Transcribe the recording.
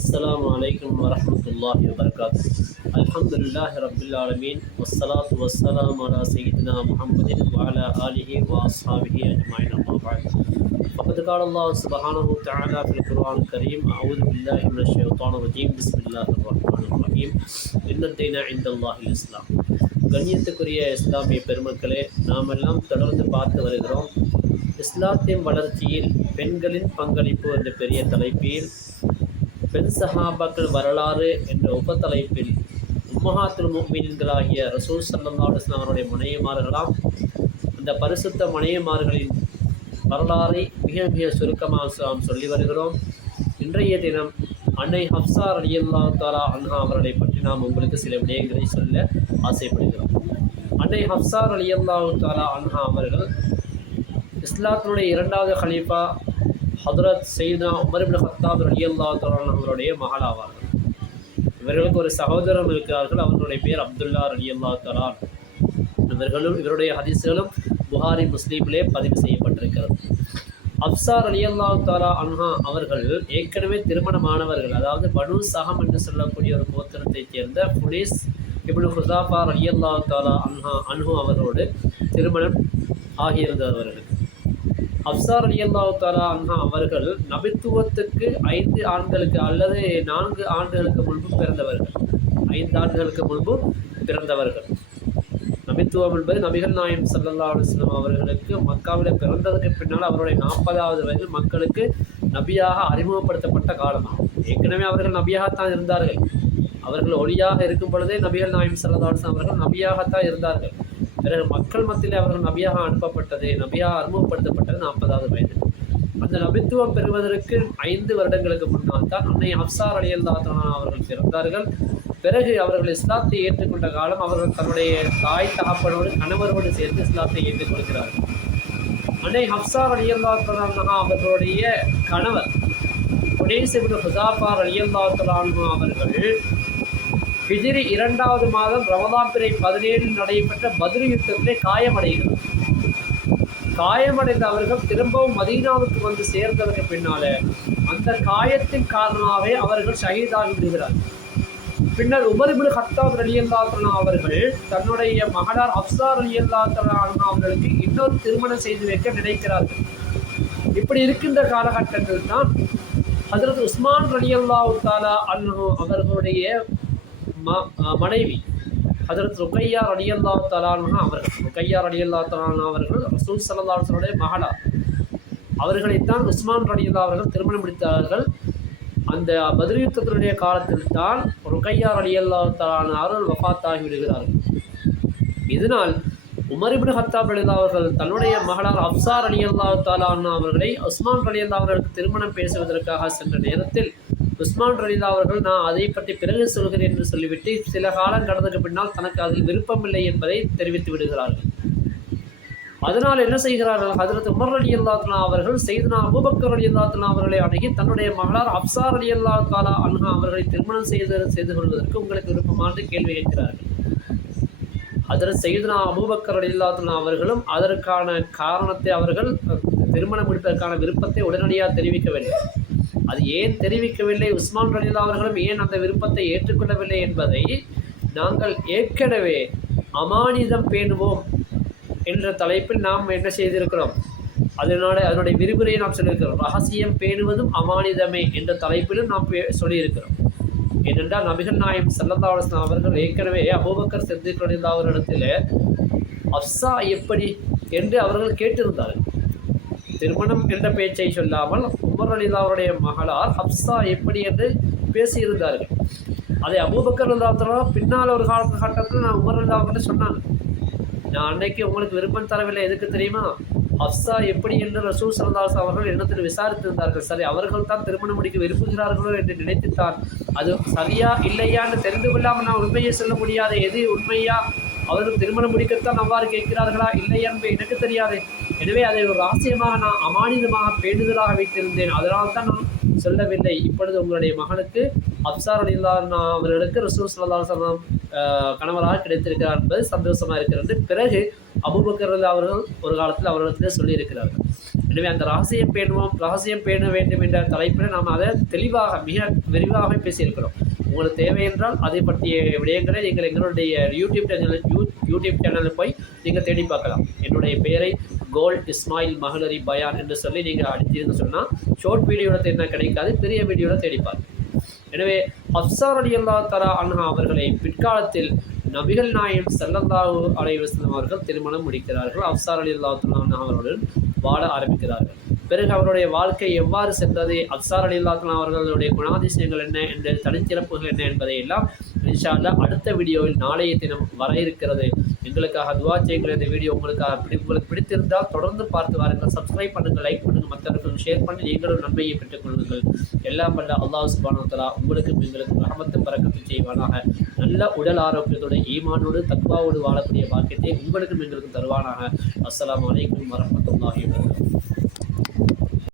السلام عليكم ورحمة الله وبركاته. الحمد لله رب العالمين والصلاة والسلام على سيدنا محمد وعلى آله وأصحابه أجمعين أما بعد. فقد قال الله سبحانه وتعالى في القرآن الكريم: أعوذ بالله من الشيطان الرجيم بسم الله الرحمن الرحيم إن الدين عند الله الإسلام. கண்ணியத்துக்குரிய இஸ்லாமிய பெருமக்களே, நாம் எல்லாம் தொடர்ந்து பார்த்து வருகிறோம். இஸ்லாத்தின் வளர்ச்சியில் பெண்களின் பங்களிப்பு என்ற பெரிய தலைப்பில் பெண் சஹாபாக்கள் வரலாறு என்ற உபத்தலைப்பில் உம்மஹாத்துல் முஃமினீன்களாகிய ரசூல் ஸல்லல்லாஹு அலைஹி வஸல்லம் அவருடைய மனைவிமார்களாம் அந்த பரிசுத்த மனைவிமார்களின் வரலாறை மிக மிக சுருக்கமாக நாம் சொல்லி வருகிறோம். இன்றைய தினம் அன்னை ஹப்ஸா ரலியல்லாஹு தஆலா அன்ஹா அவர்களை பற்றி நாம் உங்களுக்கு சில விடயங்களை சொல்ல ஆசைப்படுகிறோம். அன்னை ஹப்ஸா ரலியல்லாஹு தஆலா அன்ஹா அவர்கள் இஸ்லாத்தினுடைய இரண்டாவது ஹலீஃபா ஹதரத் சையதுனா உமர் இப்னு கத்தாப் ரலியல்லாஹு தஆலா அவர்களுடைய மகள் ஆவார்கள். இவர்களுக்கு ஒரு சகோதரர் இருக்கிறார்கள். அவர்களுடைய பேர் அப்துல்லா ரலியல்லாஹு தஆலா. இவருடைய ஹதீஸ்களும் புகாரி முஸ்லீமிலே பதிவு செய்யப்பட்டிருக்கிறது. ஹப்ஸா ரலியல்லாஹு தஆலா அன்ஹா அவர்கள் ஏற்கனவே திருமணமானவர்கள். அதாவது பனு சஹம் என்று சொல்லக்கூடிய ஒரு கோத்திரத்தைச் சேர்ந்த புனேஸ் இப்னு ஹுஸாஃபா ரலியல்லாஹு தஆலா அன்ஹு அவர்களோடு திருமணம் ஆகியிருந்தவர்கள். ஹப்ஸா ரலியல்லாஹு தஆலா அன்ஹா அவர்கள் நபித்துவத்துக்கு 5 ஆண்டுகளுக்கு அல்லது 4 ஆண்டுகளுக்கு முன்பு பிறந்தவர்கள். 5 ஆண்டுகளுக்கு முன்பு பிறந்தவர்கள். நபித்துவம் என்பது நபிகள் நாயகம் ஸல்லல்லாஹு அலைஹி வஸல்லம் அவர்களுக்கு மக்காவில் பிறந்ததுக்கு பின்னால் அவருடைய 40வது வயதில் மக்களுக்கு நபியாக அறிமுகப்படுத்தப்பட்ட காலமாகும். ஏற்கனவே அவர்கள் நபியாகத்தான் இருந்தார்கள். அவர்கள் ஒளியாக இருக்கும் பொழுதே நபிகள் நாயகம் ஸல்லல்லாஹு அலைஹி வஸல்லம் அவர்கள் நபியாகத்தான் இருந்தார்கள். பிறகு மக்கள் மத்தியில் அவர்கள் நபியாக அனுப்பப்பட்டது, நபியாக அறிமுகப்படுத்தப்பட்டது 40வது வயது. அந்த நபித்துவம் பெறுவதற்கு 5 வருடங்களுக்கு முன்னால் தான் அன்னை ஹப்ஸா ரலியல்லாஹு தஆலா அவர்கள் பிறந்தார்கள். பிறகு அவர்கள் இஸ்லாத்தை ஏற்றுக்கொண்ட காலம் அவர்கள் தன்னுடைய தாய் தகப்பனோடு கணவரோடு சேர்ந்து இஸ்லாத்தை ஏற்றுக்கொள்கிறார்கள். அன்னை ஹப்ஸா ரலியல்லாஹு தஆலா அவர்களுடைய கணவர் புனேஸ் இப்னு ஹுஸாஃபா ரலியல்லாஹு தஆலா அவர்கள் ஹிஜ்ரி 2வது மாதம் ரமதான் பிறை 17 நடைபெற்ற பத்ர் யுத்தத்திலே காயமடைகிறார். காயமடைந்த அவர்கள் திரும்பவும் மதீனாவுக்கு வந்து சேர்ந்ததற்கு பின்னால அந்த காயத்தின் காரணமாகவே அவர்கள் ஷஹீதாகி விடுகிறார்கள். பின்னர் உமர் இப்னு கத்தாப் ரலியல்லாஹு தஆலா அவர்கள் தன்னுடைய மகளார் ஹப்ஸா ரலியல்லாஹு தஆலா அவர்களுக்கு இன்னொரு திருமணம் செய்து வைக்க நினைக்கிறார்கள். இப்படி இருக்கின்ற காலகட்டத்தில் தான் ஹஜ்ரத் உஸ்மான் ரலியல்லாஹு தஆலா அன்ஹு அவர்களுடைய மனைவி ஹஜ்ரத் ருக்கையா ரலியல்லாஹு தஆலா அன்ஹா அவர்கள் ருக்கையா ரலியல்லாஹு தஆலா அவர்கள் ரசூல் ஸல்லல்லாஹு அலைஹி வஸல்லம் மகளார். அவர்களைத்தான் உஸ்மான் ரலியல்லாஹு அவர்கள் திருமணம் முடித்தார்கள். அந்த பத்ர் யுத்தத்தினுடைய காலத்தில் தான் ருக்கையா ரலியல்லாஹு தஆலா அவர்கள் வஃபாத்தாகி விடுகிறார்கள். இதனால் உமர் இப்னு கத்தாப் ரலியல்லாஹு அவர்கள் தன்னுடைய மகளார் ஹப்ஸா ரலியல்லாஹு தஆலா அவர்களை உஸ்மான் ரலியல்லாஹு அவர்களுக்கு திருமணம் பேசுவதற்காக சென்ற நேரத்தில் உஸ்மான் ரலியல்லாஹு அவர்கள் நான் அதை பற்றி பிறகு சொல்கிறேன் என்று சொல்லிவிட்டு சில காலம் கடந்ததுக்கு பின்னால் தனக்கு அதில் விருப்பமில்லை என்பதை தெரிவித்து விடுகிறார்கள். அதனால் என்ன செய்கிறார்கள்? ஹஜ்ரத் உமர் ரலியல்லாஹு தஆலா அவர்கள் சையதுனா அபூபக்கர் ரலியல்லாஹு தஆலா அவர்களை அணுகி தன்னுடைய மகளார் ஹப்ஸா ரலியல்லாஹு தஆலா அன்ஹா அவர்களை திருமணம் செய்து கொள்வதற்கு உங்களுக்கு விருப்பமான கேள்வி கேட்கிறார்கள். ஹஜ்ரத் சையதுனா அபூபக்கர் ரலியல்லாஹு தஆலா அவர்களும் அதற்கான காரணத்தை அவர்கள் திருமணம் முடிப்பதற்கான விருப்பத்தை உடனடியாக தெரிவிக்கவில்லை. அது ஏன் தெரிவிக்கவில்லை, உஸ்மான் ரலியல்லாஹு அவர்களும் ஏன் அந்த விருப்பத்தை ஏற்றுக்கொள்ளவில்லை என்பதை நாங்கள் ஏற்கனவே அமானிதம் பேணுவோம் என்ற தலைப்பில் நாம் என்ன செய்திருக்கிறோம். அதனுடைய விரிவுரையை நாம் சொல்லியிருக்கிறோம். ரகசியம் பேணுவதும் அமானிதமே என்ற தலைப்பிலும் நாம் சொல்லியிருக்கிறோம். ஏனென்றால் நபிகள் நாயகம் ஸல்லல்லாஹு அலைஹி வஸல்லம் அவர்கள் ஏற்கனவே அபூபக்கர் சித்திக் ரலியல்லாஹு அவர்களிடத்தில் ஹப்ஸா எப்படி என்று அவர்கள் கேட்டிருந்தார்கள். திருமணம் என்ற பேச்சை சொல்லாமல் உமர் ரலியல்லாஹு அவருடைய மகளார் ஹப்ஸா எப்படி என்று பேசியிருந்தார்கள். அதை அபூபக்கர் ரலியல்லாஹு தஆலா பின்னால் ஒரு காலகட்டத்தில் நான் உமர் ரலியல்லாஹு அவர்கிட்ட சொன்னாங்க, நான் அன்னைக்கு உங்களுக்கு விருப்பம் தரவில்லை. எதுக்கு தெரியுமா? ஹப்ஸா எப்படி என்று ரசூல் ஸல்லல்லாஹு அலைஹி வஸல்லம் அவர்கள் என்னத்தில் விசாரித்திருந்தார்கள். சரி, அவர்கள் தான் திருமணம் முடிக்க விரும்புகிறார்களோ என்று நினைத்துத்தான் அது சரியா இல்லையான்னு தெரிந்து கொள்ளாமல் நான் உண்மையை சொல்ல முடியாது. எது உண்மையா, அவர்கள் திருமணம் முடிக்கத்தான் அவ்வாறு கேட்கிறார்களா இல்லையா என்பது எனக்கு தெரியாது. எனவே அதை ஒரு ரகசியமாக நான் அமானிதமாக பேணுதலாக வைத்திருந்தேன். அதனால் தான் நான் சொல்லவில்லை. இப்பொழுது உங்களுடைய மகனுக்கு ஹப்ஸா ரலியல்லாஹு அவர்களுக்கு ரசூல் ஸல்லல்லாஹு அலைஹி வஸல்லம் கணவராக கிடைத்திருக்கிறார் என்பது சந்தோஷமாக இருக்கிறது. பிறகு அபூபக்கர் அவர்கள் ஒரு காலத்தில் அவர்களிடத்திலே சொல்லியிருக்கிறார்கள். எனவே அந்த ரகசியம் பேண வேண்டும் என்ற தலைப்பில் நாம் அதை தெளிவாக மிக விரிவாக பேசியிருக்கிறோம். உங்களுக்கு தேவை என்றால் அதை பற்றிய விடயங்களை நீங்கள் எங்களுடைய யூடியூப் சேனலில் போய் நீங்கள் தேடி பார்க்கலாம். என்னுடைய பெயரை கோல்ட் இஸ்மாயில் மகளரி பயான் என்று சொல்லி நீங்கள் அடித்தீங்கன்னு சொன்னால் ஷார்ட் வீடியோவில் தேடினா கிடைக்காது, பெரிய வீடியோவில் தேடிப்பார். எனவே ஹப்ஸா ரலியல்லாஹு தஆலா அன்ஹா அவர்களை பிற்காலத்தில் நபிகள் நாயகம் ஸல்லல்லாஹு அலைஹி வஸல்லம் அவர்கள் திருமணம் முடிக்கிறார்கள். ஹப்ஸா ரலியல்லாஹு தஆலா அன்ஹா அவர்களுடன் வாழ ஆரம்பிக்கிறார்கள். பிறகு அவருடைய வாழ்க்கை எவ்வாறு சென்றது, ஹப்ஸா ரலியல்லாஹு தஆலா அவர்களுடைய குணாதிசயங்கள் என்ன என்ற தனிச்சிறப்புகள் என்ன என்பதை எல்லாம் இன்ஷா அல்லாஹ் அடுத்த வீடியோவில் நாளைய தினம் வர இருக்கிறது. எங்களுக்காக துஆ செய்யுங்கள். இந்த வீடியோ உங்களுக்கு பிடித்திருந்தால் தொடர்ந்து பார்த்து வாருங்கள். சப்ஸ்கிரைப் பண்ணுங்கள், லைக் பண்ணுங்கள், மற்றவர்களுக்கு ஷேர் பண்ணி நீங்களும் நன்மையை பெற்றுக் கொள்ளுங்கள். எல்லாம் வல்ல அல்லாஹ் சுப்ஹானஹு வ தஆலா உங்களுக்கும் எங்களுக்கும் ரஹமத்தும் பரக்கத்தும் செய்வானாக. நல்ல உடல் ஆரோக்கியத்தோடு ஈமானோடு தக்வாவோடு வாழக்கூடிய பாக்கியத்தை உங்களுக்கும் எங்களுக்கும் தருவானாக. அஸ்ஸலாமு அலைக்கும் வரஹ்மத்துல்லாஹி வபரகாத்துஹு.